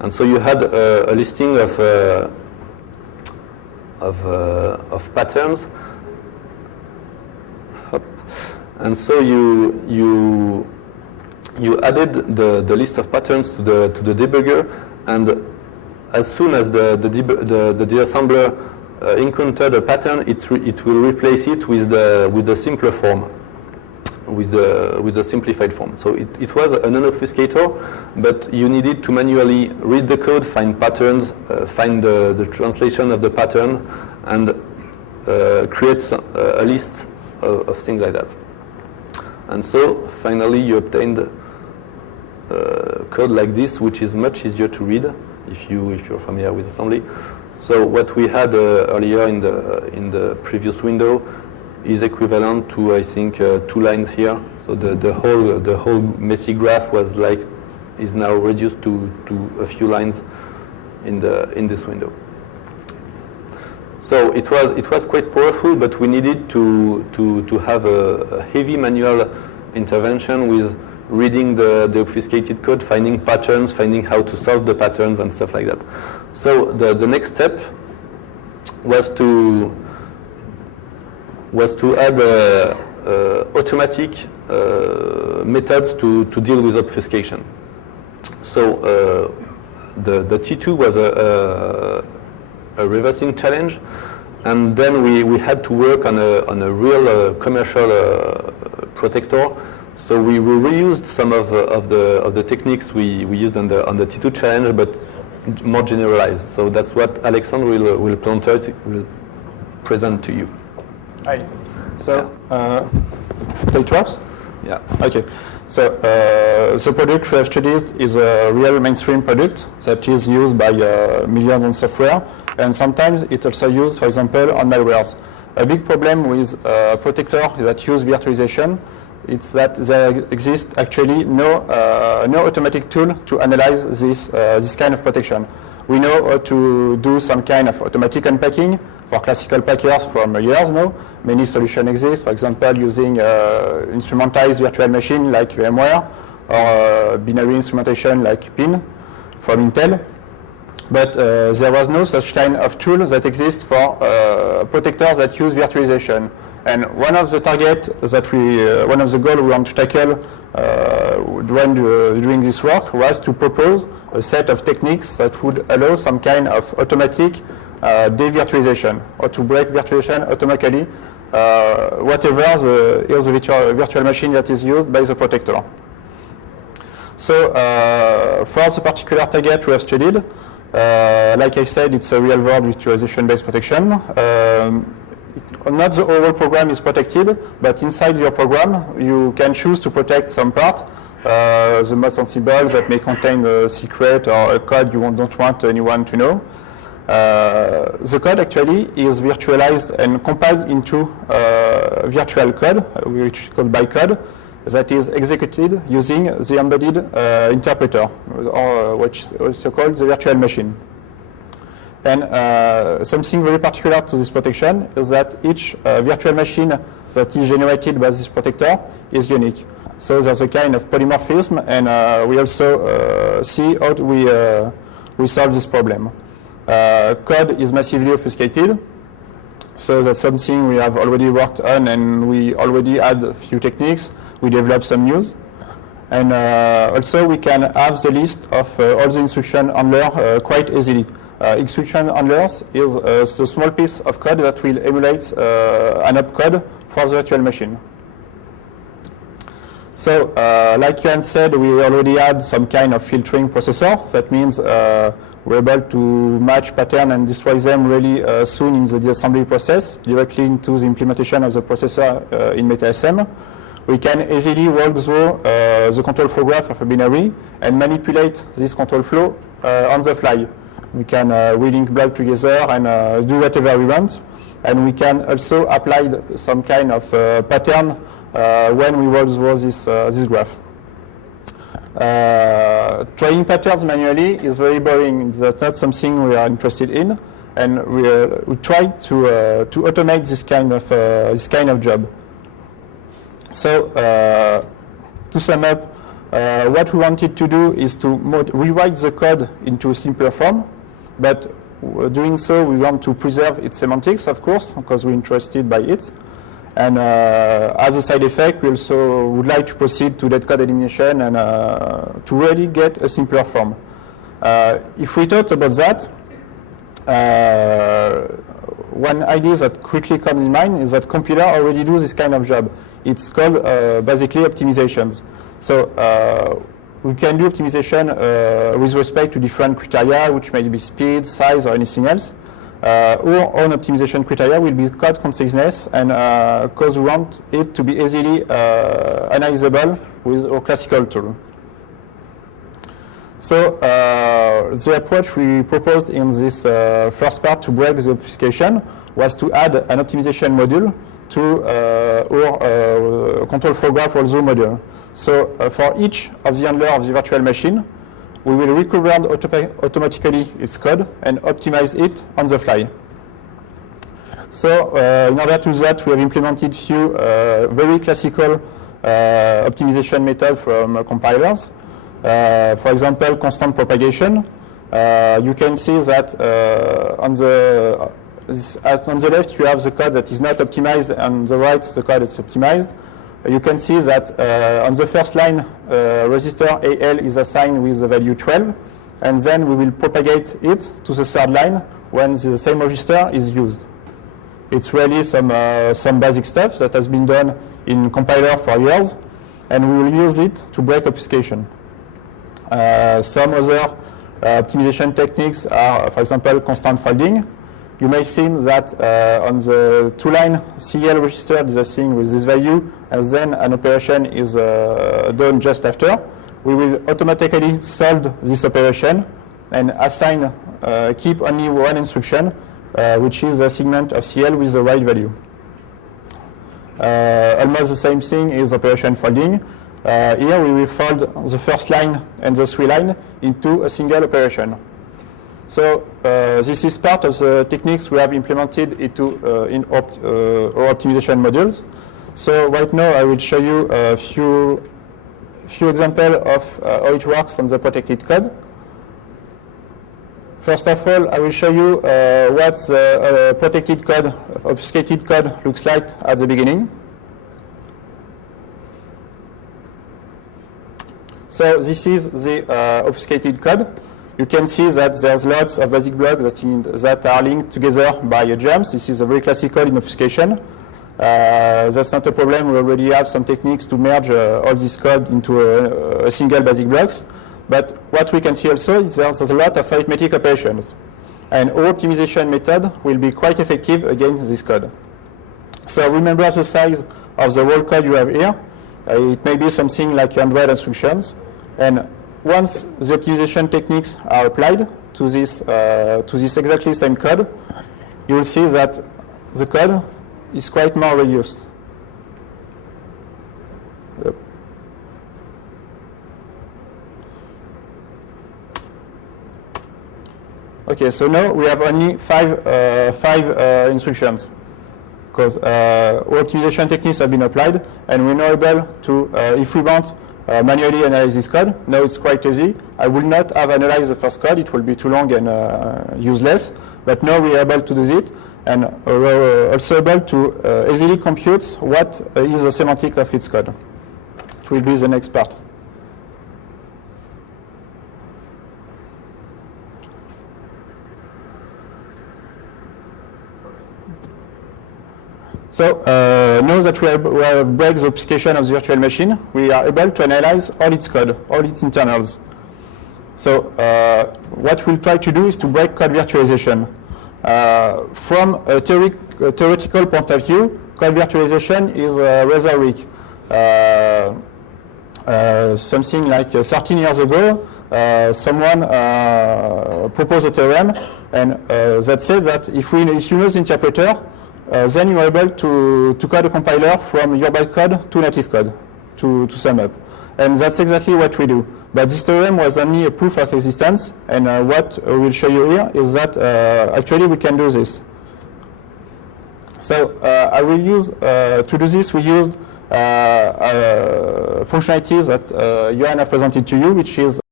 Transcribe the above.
And so you had a listing of patterns. And so you added the list of patterns to the debugger, and as soon as the deassembler encountered a pattern, it will replace it with the simpler form, with the simplified form. So it was an unobfuscator, but you needed to manually read the code, find patterns, find the translation of the pattern, and create a list of things like that. And so finally you obtained code like this, which is much easier to read if you're familiar with assembly. So what we had earlier in the previous window is equivalent to, I think, 2 lines here. So the whole messy graph is now reduced to a few lines in this window. So it was quite powerful, but we needed to have a heavy manual intervention with reading the obfuscated code, finding patterns, finding how to solve the patterns and stuff like that. So the next step was to add automatic methods to deal with obfuscation. So the T2 was a reversing challenge, and then we had to work on a real commercial protector. So we reused some of the techniques we used on the T2 challenge, but more generalized. So that's what Alexandre will present to you. Hi. So it works? Yeah. Okay. So the product we have studied is a real mainstream product that is used by millions of software, and sometimes it's also used, for example, on malwares. A big problem with protectors that use virtualization is that there exists actually no automatic tool to analyze this kind of protection. We know how to do some kind of automatic unpacking for classical packers from years now. Many solutions exist, for example, using instrumentalized virtual machine like VMware, or binary instrumentation like PIN from Intel. But there was no such kind of tool that exists for protectors that use virtualization. And one of the targets that one of the goals we want to tackle during this work was to propose a set of techniques that would allow some kind of automatic de-virtualization, or to break virtualization automatically, whatever is the virtual machine that is used by the protector. So for the particular target we have studied, like I said, it's a real-world virtualization-based protection. Not the whole program is protected, but inside your program you can choose to protect some part, the most sensible that may contain a secret or a code you don't want anyone to know. The code actually is virtualized and compiled into virtual code, which is called bytecode, that is executed using the embedded interpreter, or which is also called the virtual machine. And something very particular to this protection is that each virtual machine that is generated by this protector is unique. So there's a kind of polymorphism, and we also see how we solve this problem. Code is massively obfuscated, so that's something we have already worked on, and we already had a few techniques. We developed some news. And also we can have the list of all the instruction handlers quite easily. Instruction handlers is the small piece of code that will emulate an opcode for the virtual machine. So, like Johan said, we already had some kind of filtering processor. That means we're able to match pattern and destroy them really soon in the disassembly process, directly into the implementation of the processor in MetaSM. We can easily walk through the control flow graph of a binary and manipulate this control flow on the fly. We can relink blocks together and do whatever we want. And we can also apply some kind of pattern when we walk through this graph. Trying patterns manually is very boring. That's not something we are interested in. And we try to automate this kind of job. So to sum up, What we wanted to do is to rewrite the code into a simpler form, but doing so we want to preserve its semantics, of course, because we're interested by it. And as a side effect, we also would like to proceed to that code elimination and to really get a simpler form. If we thought about that, one idea that quickly comes in mind is that compiler already do this kind of job. It's called basically optimizations. So we can do optimization with respect to different criteria, which may be speed, size, or anything else. Our own optimization criteria will be code conciseness, and because we want it to be easily analyzable with our classical tool. So the approach we proposed in this first part to break the obfuscation was to add an optimization module to our control flow graph also module. So for each of the handler of the virtual machine, we will recover automatically its code and optimize it on the fly. So in order to do that, we have implemented few very classical optimization methods from compilers. For example, constant propagation. You can see that on the left you have the code that is not optimized, and on the right the code is optimized. You can see that on the first line, register AL is assigned with the value 12, and then we will propagate it to the third line when the same register is used. It's really some basic stuff that has been done in compiler for years, and we will use it to break obfuscation. Some other optimization techniques are, for example, constant folding. You may see that on the two-line CL register is assigned with this value, and then an operation is done just after. We will automatically solve this operation and assign, keep only one instruction, which is a segment of CL with the right value. Almost the same thing is operation folding. Here we will fold the first line and the three line into a single operation. So this is part of the techniques we have implemented into in our optimization modules. So right now I will show you a few examples of how it works on the protected code. First of all, I will show you what the protected code, obfuscated code looks like at the beginning. So this is the obfuscated code. You can see that there's lots of basic blocks that are linked together by jumps. This is a very classical in obfuscation. That's not a problem. We already have some techniques to merge all this code into a single basic blocks. But what we can see also is there's a lot of arithmetic operations. And our optimization method will be quite effective against this code. So remember the size of the whole code you have here. It may be something like 100 instructions. And once the optimization techniques are applied to this exactly same code, you will see that the code is quite more reduced. Yep. Okay, so now we have only five instructions, because our optimization techniques have been applied, and we're now able to, if we want, manually analyze this code. Now it's quite easy. I will not have analyzed the first code. It will be too long and useless. But now we are able to do it, and we're also able to easily compute what is the semantic of its code. It will be the next part. So now that we have break the obfuscation of the virtual machine, we are able to analyze all its code, all its internals. So what we'll try to do is to break code virtualization. From a theoretical point of view, code virtualization is rather weak. Something like 13 years ago, someone proposed a theorem, and that says that if you know the interpreter, then you are able to code a compiler from your bytecode to native code, to sum up. And that's exactly what we do. But this theorem was only a proof of existence, and what we'll show you here is that actually we can do this. So I will use, to do this, we used functionalities that Johan have presented to you, which is